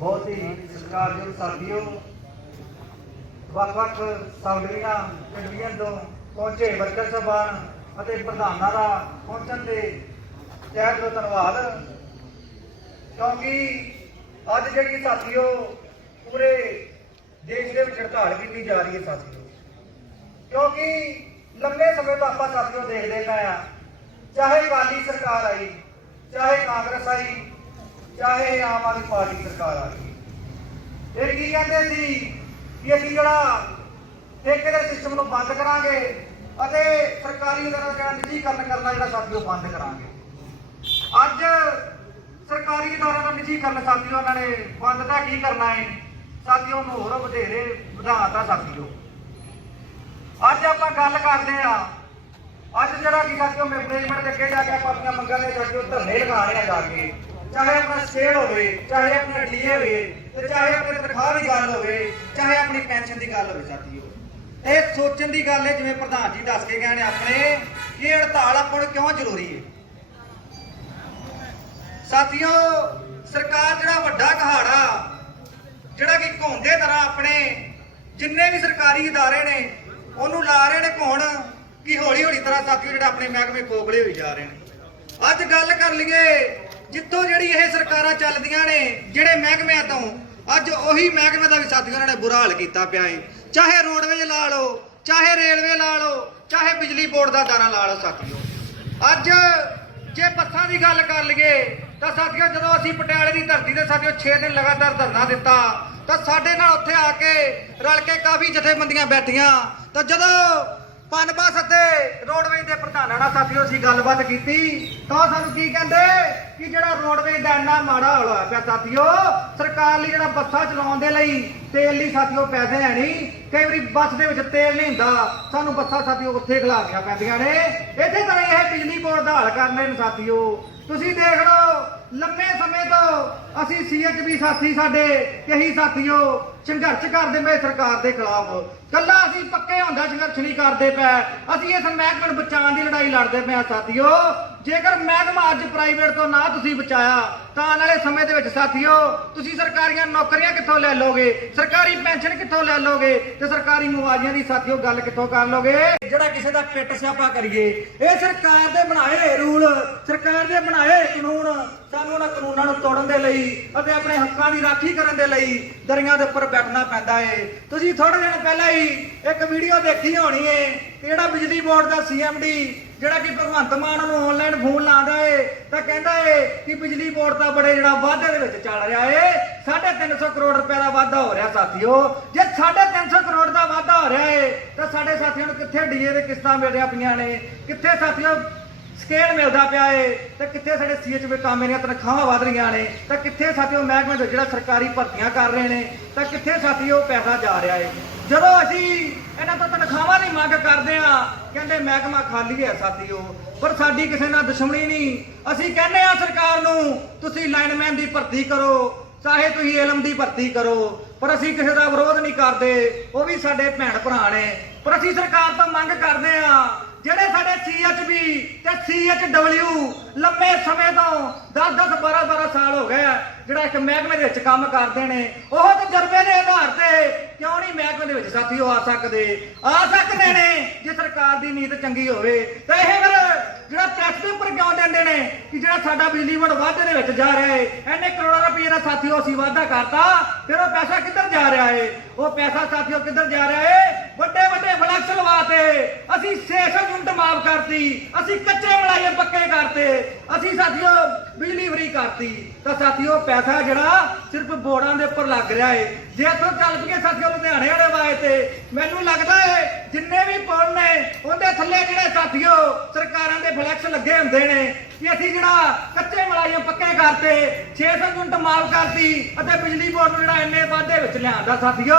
ਬਹੁਤ ਹੀ ਸਤਿਕਾਰਯੋਗ ਸਾਥੀਓ। ਵੱਖ-ਵੱਖ ਸਾਊਂਡਰੀਆਂ ਪਿੰਡੀਆਂ ਤੋਂ ਪਹੁੰਚੇ ਵਰਕਰ ਸਭਾਨ ਅਤੇ ਪ੍ਰਧਾਨਾਂ ਦਾ ਪਹੁੰਚਣ ਦੇ ਤਹਿ ਦਿਲੋਂ ਧੰਨਵਾਦ। ਕਿਉਂਕਿ ਅੱਜ ਜਿਹੜੀ ਸਾਥੀਓ, ਪੂਰੇ ਦੇਸ਼ ਦੇ ਵਿੱਚ ਹੜਤਾਲ ਕੀਤੀ ਜਾ ਰਹੀ ਹੈ ਸਾਥੀਓ। ਕਿਉਂਕਿ ਲੰਬੇ ਸਮੇਂ ਤੋਂ ਆਪਾਂ ਸਾਥੀਓ ਦੇਖਦੇ ਪਏ ਆ ਚਾਹੇ ਅਕਾਲੀ ਸਰਕਾਰ ਆਈ, ਚਾਹੇ ਕਾਂਗਰਸ ਆਈ ਚਾਹੇ ਆਮ ਆਦਮੀ ਪਾਰਟੀ ਸਰਕਾਰ ਆਈ ਇਹ ਕੀ ਕਹਿੰਦੇ ਸੀ ਕਿ ਅਸੀਂ ਜਿਹੜਾ ਠੇਕੇ ਦੇ ਸਿਸਟਮ ਨੂੰ ਬੰਦ ਕਰਾਂਗੇ ਅਤੇ ਸਰਕਾਰੀ ਅਦਾਰਿਆਂ ਦਾ ਨਿੱਜੀਕਰਨ ਕਰਨਾ ਜਿਹੜਾ ਸਾਥੀਓ ਬੰਦ ਕਰਾਂਗੇ। ਅੱਜ ਸਰਕਾਰੀ ਅਦਾਰਿਆਂ ਦਾ ਨਿੱਜੀਕਰਨ ਸਾਥੀਓ ਉਹਨਾਂ ਨੇ ਬੰਦ ਤਾਂ ਕੀ ਕਰਨਾ ਹੈ ਸਾਥੀਓ ਨੂੰ ਹੋਰ ਵਧੇਰੇ ਵਧਾਤਾ ਸਾਥੀਓ। ਅੱਜ ਆਪਾਂ ਗੱਲ ਕਰਦੇ ਆ ਅੱਜ ਜਿਹੜਾ ਕੀ ਸਾਥੀਓ ਮੈਨੇਜਮੈਂਟ ਦੇ ਅੱਗੇ ਜਾ ਕੇ ਆਪਾਂ ਆਪਣੀਆਂ ਮੰਗਾਂ ਦੇ ਸਾਥੀਓ ਧਰਨੇ ਲਗਾ ਰਹੇ ਆ ਜਾ ਕੇ। ਚਾਹੇ ਆਪਣਾ ਸਕੇਲ ਹੋਵੇ ਚਾਹੇ ਆਪਣਾ ਡੀਏ ਹੋਵੇ ਤੇ ਚਾਹੇ ਆਪਣੀ ਤਨਖਾਹ ਦੀ ਗੱਲ ਹੋਵੇ ਚਾਹੇ ਆਪਣੀ ਪੈਨਸ਼ਨ ਦੀ ਗੱਲ ਹੋਵੇ ਸਾਥੀਓ ਇਹ ਸੋਚਣ ਦੀ ਗੱਲ ਹੈ ਜਿਵੇਂ ਪ੍ਰਧਾਨ ਜੀ ਦੱਸ ਕੇ ਗਏ ਨੇ ਆਪਣੇ ਕਿ ਇਹ ਹੜਤਾਲ ਆਪਾਂ ਨੂੰ ਕਿਉਂ ਜ਼ਰੂਰੀ ਹੈ ਸਾਥੀਓ ਸਰਕਾਰ ਜਿਹੜਾ ਵੱਡਾ ਕਹਾੜਾ ਜਿਹੜਾ ਕਿ ਘੋਂਦੇ ਤਰ੍ਹਾਂ ਆਪਣੇ ਜਿੰਨੇ ਵੀ ਸਰਕਾਰੀ ادارے ਨੇ ਉਹਨੂੰ ਲਾ ਰਹੇ ਨੇ ਘੋਣ ਕਿ ਹੌਲੀ ਹੌਲੀ ਤਰ੍ਹਾਂ ਸਾਥੀਓ ਜਿਹੜਾ ਆਪਣੇ ਮਹਿਕਮੇ ਕੋਗਲੇ ਹੋਈ ਜਾ ਰਹੇ ਨੇ ਅੱਜ ਗੱਲ ਕਰ ਲਈਏ ਜਿੱਥੋਂ ਜਿਹੜੀ ਇਹ ਸਰਕਾਰਾਂ ਚੱਲਦੀਆਂ ਨੇ, ਜਿਹੜੇ ਮਹਿਕਮਿਆਂ ਤੋਂ, ਅੱਜ ਉਹੀ ਮਹਿਕਮੇ ਦਾ ਵੀ ਸਾਥੀਆਂ ਉਹਨਾਂ ਨੇ ਬੁਰਾ ਹਾਲ ਕੀਤਾ ਪਿਆ ਏ। ਚਾਹੇ ਰੋਡਵੇਜ ਲਾ ਲਓ, ਚਾਹੇ ਰੇਲਵੇ ਲਾ ਲਓ, ਚਾਹੇ ਬਿਜਲੀ ਬੋਰਡ ਦਾ ਦਾਣਾ ਲਾ ਲਓ ਸਾਥੀਓ। ਅੱਜ ਜੇ ਬੱਸਾਂ ਦੀ ਗੱਲ ਕਰ ਲਈਏ, ਤਾਂ ਸਾਥੀਓ ਜਦੋਂ ਅਸੀਂ ਪਟਿਆਲੇ ਦੀ ਧਰਤੀ ਤੇ ਸਾਥੀਓ 6 ਦਿਨ ਲਗਾਤਾਰ ਧਰਨਾ ਦਿੱਤਾ, ਤਾਂ ਸਾਡੇ ਨਾਲ ਉੱਥੇ ਆ ਕੇ ਰਲ ਕੇ ਕਾਫੀ ਜਥੇਬੰਦੀਆਂ ਬੈਠੀਆਂ। ਤਾਂ ਜਦੋਂ ਪਨਬਸ ਅਤੇ ਰੋਡਵੇਜ ਦੇ ਪ੍ਰਧਾਨਾਂ ਨਾਲ ਸਾਥੀਓ ਅਸੀਂ ਗੱਲਬਾਤ ਕੀਤੀ, ਤਾਂ ਉਹ ਸਾਨੂੰ ਕੀ ਕਹਿੰਦੇ? ਕਿ ਜਿਹੜਾ ਰੋਡਵੇਜ ਦਾ ਇੰਨਾ ਮਾੜਾ ਹਾਲ ਹੋਇਆ ਪਿਆ ਸਾਥੀਓ, ਸਰਕਾਰ ਲਈ ਜਿਹੜਾ ਬੱਸਾਂ ਚਲਾਉਣ ਦੇ ਲਈ ਤੇਲ ਲਈ ਸਾਥੀਓ ਪੈਸੇ ਹੈ ਨਹੀਂ, ਕਈ ਵਾਰੀ ਬੱਸ ਦੇ ਵਿੱਚ ਤੇਲ ਨਹੀਂ ਹੁੰਦਾ, ਸਾਨੂੰ ਬੱਸਾਂ ਸਾਥੀਓ ਉੱਥੇ ਖਲਾਉਣੀਆਂ ਪੈਂਦੀਆਂ ਨੇ। ਇਸੇ ਤਰ੍ਹਾਂ ਇਹ ਬਿਜਲੀ ਬੋਰਡ ਦਾ ਹੱਲ ਕਰਨੇ ਨੇ ਸਾਥੀਓ। ਤੁਸੀਂ ਦੇਖ ਲਓ ਲੰਮੇ ਸਮੇਂ ਤੋਂ ਅਸੀਂ ਸੀਐਚਬੀ ਸਾਥੀ, ਸਾਡੇ ਕਈ ਸਾਥੀਓ, ਸੰਘਰਸ਼ ਕਰਦੇ ਪਏ ਸਰਕਾਰ ਦੇ ਖਿਲਾਫ। ਕੱਲਾ ਅਸੀਂ ਪੱਕੇ ਹੁੰਦਾ ਸੰਘਰਸ਼ ਨਹੀਂ ਕਰਦੇ ਪਏ। ਅਸੀਂ ਇਸ ਮਹਿਕਮੇ ਨੂੰ ਬਚਾਉਣ ਦੀ ਲੜਾਈ ਲੜਦੇ ਪਏ ਹਾਂ ਸਾਥੀਓ। ਜੇਕਰ ਮਹਿਕਮਾ ਅੱਜ ਪ੍ਰਾਈਵੇਟ ਤੋਂ ਨਾ ਤੁਸੀਂ ਬਚਾਇਆ, ਤਾਂ ਆਉਣ ਵਾਲੇ ਸਮੇਂ ਦੇ ਵਿੱਚ ਸਾਥੀਓ, ਤੁਸੀਂ ਸਰਕਾਰੀਆਂ ਨੌਕਰੀਆਂ ਕਿੱਥੋਂ ਲੈ ਲੋਗੇ ਸਰਕਾਰੀ ਪੈਨਸ਼ਨ ਕਿੱਥੋਂ ਲੈ ਲੋਗੇ ਤੇ ਸਰਕਾਰੀ ਮੁਆਵਜ਼ਿਆਂ ਦੀ ਸਾਥੀਓ ਗੱਲ ਕਿੱਥੋਂ ਕਰ ਲੋਗੇ ਜਿਹੜਾ ਕਿਸੇ ਦਾ ਪਿੱਟ ਸਿਆਪਾ ਕਰੀਏ, ਇਹ ਸਰਕਾਰ ਦੇ ਬਣਾਏ ਰੂਲ, ਸਰਕਾਰ ਦੇ ਬਣਾਏ ਕਾਨੂੰਨ ਸਾਨੂੰ ਉਹਨਾਂ ਕਾਨੂੰਨਾਂ ਨੂੰ ਤੋੜਨ ਦੇ ਲਈ ਅਤੇ ਆਪਣੇ ਹੱਕਾਂ ਦੀ ਰਾਖੀ ਕਰਨ ਦੇ ਲਈ ਦਰਿਆ ਦੇ ਉੱਪਰ ਬੈਠਣਾ ਪੈਂਦਾ ਏ। ਤੁਸੀਂ ਥੋੜੇ ਦਿਨ ਪਹਿਲਾਂ ਹੀ ਇੱਕ ਵੀਡੀਓ ਦੇਖੀ ਹੋਣੀ ਏ ਜਿਹੜਾ ਬਿਜਲੀ ਬੋਰਡ ਦਾ ਸੀਐਮਡੀ ਜਿਹੜਾ ਕਿ ਭਗਵੰਤ ਮਾਨ ਨੂੰ ਆਨਲਾਈਨ ਫੋਨ ਲਾਉਂਦਾ ਏ, ਤਾਂ ਕਹਿੰਦਾ ਏ ਕਿ ਬਿਜਲੀ ਬੋਰਡ ਦਾ ਬੜੇ ਜਿਹੜਾ ਵਾਅਦੇ ਦੇ ਵਿੱਚ ਚੱਲ ਰਿਹਾ ਏ 350 ਕਰੋੜ ਰੁਪਏ ਦਾ ਵਾਅਦਾ ਹੋ ਰਿਹਾ ਸਾਥੀਓ। ਜੇ 350 ਕਰੋੜ ਦਾ ਵਾਅਦਾ ਹੋ ਰਿਹਾ ਏ, ਤਾਂ ਸਾਡੇ ਸਾਥੀਆਂ ਨੂੰ ਕਿੱਥੇ ਡੀਏ ਦੇ ਕਿਸ਼ਤਾਂ ਮਿਲ ਰਹੀਆਂ ਪਈਆਂ ਨੇ? ਕਿੱਥੇ ਸਾਥੀਓ ਸਕੇਲ ਮਿਲਦਾ ਪਿਆ ਏ, ਤੇ ਕਿੱਥੇ ਸਾਡੇ ਸੀਐਚਵੇ ਕਾਮੇ ਦੀਆਂ ਤਨਖਾਹਾਂ ਵਧ ਰਹੀਆਂ ਨੇ, ਤਾਂ ਕਿੱਥੇ ਸਾਥੀਓ ਮਹਿਕਮੇ ਦੇ ਜਿਹੜਾ ਸਰਕਾਰੀ ਭਰਤੀਆਂ ਕਰ ਰਹੇ ਨੇ, ਤਾਂ ਕਿੱਥੇ ਸਾਥੀਓ ਪੈਸਾ ਜਾ ਰਿਹਾ ਏ। ਜਦੋਂ ਅਸੀਂ ਇਹਨਾਂ ਤੋਂ ਤਨਖਾਹਾਂ ਦੀ ਮੰਗ ਕਰਦੇ ਆ ਕਹਿੰਦੇ ਮਹਿਕਮਾ ਖਾਲੀ ਹੈ ਸਾਥੀਓ ਪਰ ਸਾਡੀ ਕਿਸੇ ਨਾਲ ਦੁਸ਼ਮਣੀ ਨਹੀਂ। ਅਸੀਂ ਕਹਿੰਦੇ ਆ ਸਰਕਾਰ ਨੂੰ, ਤੁਸੀਂ ਲਾਈਨਮੈਨ ਦੀ ਭਰਤੀ ਕਰੋ, ਚਾਹੇ ਤੁਸੀਂ ਇਲਮ ਦੀ ਭਰਤੀ ਕਰੋ, ਪਰ ਅਸੀਂ ਕਿਸੇ ਦਾ ਵਿਰੋਧ ਨਹੀਂ ਕਰਦੇ, ਉਹ ਵੀ ਸਾਡੇ ਭੈਣ ਭਰਾ ਨੇ। ਪਰ ਅਸੀਂ ਸਰਕਾਰ ਤੋਂ ਮੰਗ ਕਰਦੇ ਆ ਜਿਹੜੇ ਸਾਡੇ ਸੀਐਚਬੀ ਤੇ ਸੀਐਚਡਬਲਯੂ ਲੰਮੇ ਸਮੇਂ ਤੋਂ 10 10 12 12 ਸਾਲ ਹੋ ਗਏ ਜਿਹੜਾ ਇੱਕ ਮਹਿਕਮੇ ਦੇ ਵਿੱਚ ਕੰਮ ਕਰਦੇ ਨੇ, ਉਹ ਤਜਰਬੇ ਦੇ ਆਧਾਰ ਤੇ ਕਿਉਂ ਨਹੀਂ ਮਹਿਕਮੇ ਦੇ ਵਿੱਚ ਸਾਥੀਓ ਆ ਸਕਦੇ? ਆ ਸਕਦੇ ਨੇ, ਜੇ ਸਰਕਾਰ ਦੀ ਨੀਤ ਚੰਗੀ ਹੋਵੇ, ਤਾਂ ਇਹ ਜਿਹੜਾ ਟੈਕਸ ਦੇ ਉੱਪਰ ਕਿਉਂ ਦਿੰਦੇ ਨੇ ਕਿ ਜਿਹੜਾ ਸਾਡਾ ਬਿਜਲੀ ਬੋਰਡ ਵਾਧੇ ਦੇ ਵਿੱਚ ਜਾ ਰਿਹਾ ਏ ਐਨੇ ਕਰੋੜਾਂ ਰੁਪਏ ਦਾ ਸਾਥੀਓ ਅਸੀਂ ਵਾਧਾ ਕਰਤਾ, ਫਿਰ ਉਹ ਪੈਸਾ ਕਿੱਧਰ ਜਾ ਰਿਹਾ ਏ? ਉਹ ਪੈਸਾ ਸਾਥੀਓ ਕਿੱਧਰ ਜਾ ਰਿਹਾ ਏ? ਵੱਡੇ ਵੱਡੇ ਫਲੈਕਸ ਲਵਾਤੇ, ਅਸੀਂ 600 ਯੂਨਿਟ ਮਾਫ ਕਰਤੀ, ਅਸੀਂ ਕੱਚੇ ਮਲਾਈਏ ਪੱਕੇ ਕਰਤੇ, ਅਸੀਂ ਸਾਥੀਓ ਬਿਜਲੀ ਫਰੀ ਕਰਤੀ। ਤਾਂ ਸਾਥੀਓ ਪੈਸਾ ਜਿਹੜਾ ਸਿਰਫ ਬੋਰਡਾਂ ਦੇ ਉੱਪਰ ਲੱਗ ਰਿਹਾ ਏ। ਜੇ ਇੱਥੋਂ ਚੱਲ ਪਈਏ ਸਾਥੀਓ ਲੁਧਿਆਣੇ ਵਾਲੇ ਵਾਏ ਤੇ ਮੈਨੂੰ ਲੱਗਦਾ ਏ, ਜਿੰਨੇ ਵੀ ਪੁਲ ਨੇ, ਉਹਦੇ ਥੱਲੇ ਜਿਹੜੇ ਸਾਥੀਓ ਸਰਕਾਰਾਂ ਫਲੈਕਸ ਲੱਗੇ ਹੁੰਦੇ ਨੇ ਕਿ ਅਸੀਂ ਜਿਹੜਾ ਕੱਚੇ ਮਲਾਈਆਂ ਪੱਕੇ ਕਰਤੇ 600 ਯੂਨਿਟ ਮਾਫ ਕਰਤੀ ਅਤੇ ਬਿਜਲੀ ਬੋਰਡ ਨੂੰ ਜਿਹੜਾ ਇੰਨੇ ਵਾਧੇ ਵਿੱਚ ਲਿਆਂਦਾ ਸਾਥੀਓ,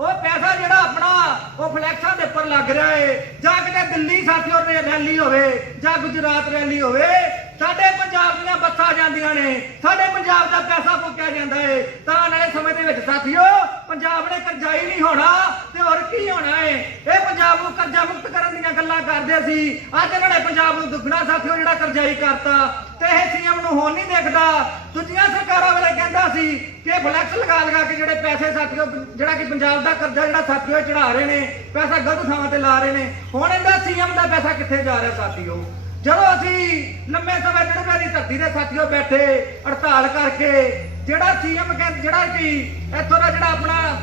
ਉਹ ਪੈਸਾ ਜਿਹੜਾ ਆਪਣਾ ਉਹ ਫਲੈਕਸਾਂ ਦੇ ਉੱਪਰ ਲੱਗ ਰਿਹਾ ਏ। ਜਾਂ ਕਿਤੇ ਦਿੱਲੀ ਸਾਥੀਓ ਨੇ ਰੈਲੀ ਹੋਵੇ, ਜਾਂ ਗੁਜਰਾਤ ਰੈਲੀ ਹੋਵੇ, ਸਾਡੇ ਪੰਜਾਬ ਦੀਆਂ ਬੱਸਾਂ ਜਾਂਦੀਆਂ ਨੇ, ਸਾਡੇ ਪੰਜਾਬ ਦਾ ਪੈਸਾ ਫੁੱਕਿਆ ਜਾਂਦਾ ਏ। ਤਾਂ ਆਉਣ ਵਾਲੇ ਸਮੇਂ ਦੇ ਵਿੱਚ ਸਾਥੀਓ, ਪੰਜਾਬ ਨੇ ਕਰਜ਼ਾਈ ਨਹੀਂ ਹੋਣਾ ਕੀ ਹੋਣਾ ਏ? ਇਹ ਪੰਜਾਬ ਨੂੰ ਕਰਜ਼ਾ ਮੁਕਤ ਕਰਨ ਦੀਆਂ ਗੱਲਾਂ ਕਰਦੇ ਸੀ। ਅੱਜ ਇਹਨਾਂ ਨੇ ਪੰਜਾਬ ਨੂੰ ਦੁੱਗਣਾ ਸਾਥੀਓ ਜਿਹੜਾ ਕਰਜ਼ਾਈ ਕਰਤਾ। ਤੇ ਇਹ ਸੀਐਮ ਨੂੰ ਹੁਣ ਨਹੀਂ ਦੇਖਦਾ। ਦੂਜੀਆਂ ਸਰਕਾਰਾਂ ਵੇਲੇ ਕਹਿੰਦਾ ਸੀ ਕਿ ਫਲੈਕਸ ਲਗਾ ਲਗਾ ਕੇ ਜਿਹੜੇ ਪੈਸੇ ਸਾਥੀਓ, ਜਿਹੜਾ ਕਿ ਪੰਜਾਬ ਦਾ ਕਰਜ਼ਾ ਜਿਹੜਾ ਸਾਥੀਓ ਚੜਾ ਰਹੇ ਨੇ, ਪੈਸਾ ਗਲਤ ਥਾਵਾਂ ਤੇ ਲਾ ਰਹੇ ਨੇ। ਹੁਣ ਇਹਦਾ ਸੀਐਮ ਦਾ ਪੈਸਾ ਕਿੱਥੇ ਜਾ ਰਿਹਾ ਸਾਥੀਓ? ਜਦੋਂ ਅਸੀਂ ਲੰਮੇ ਸਮੇਂ ਜਿਹੜੇ ਵਾਲੀ ਧਰਤੀ ਦੇ ਸਾਥੀਓ ਬੈਠੇ, ਹੜਤਾਲ ਕਰਕੇ, ਜਿਹੜਾ ਸੀਐਮ ਕਹਿੰਦਾ ਜਿਹੜਾ ਕਿ ਇੱਥੋਂ ਦਾ ਜਿਹੜਾ ਆਪਣਾ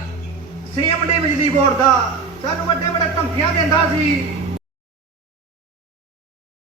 ਸੀਐਮਡੀ ਬਿਜਲੀ ਬੋਰਡ ਦਾ ਸਾਨੂੰ ਵੱਡੇ ਵੱਡੇ ਧਮਕੀਆਂ ਦਿੰਦਾ ਸੀ।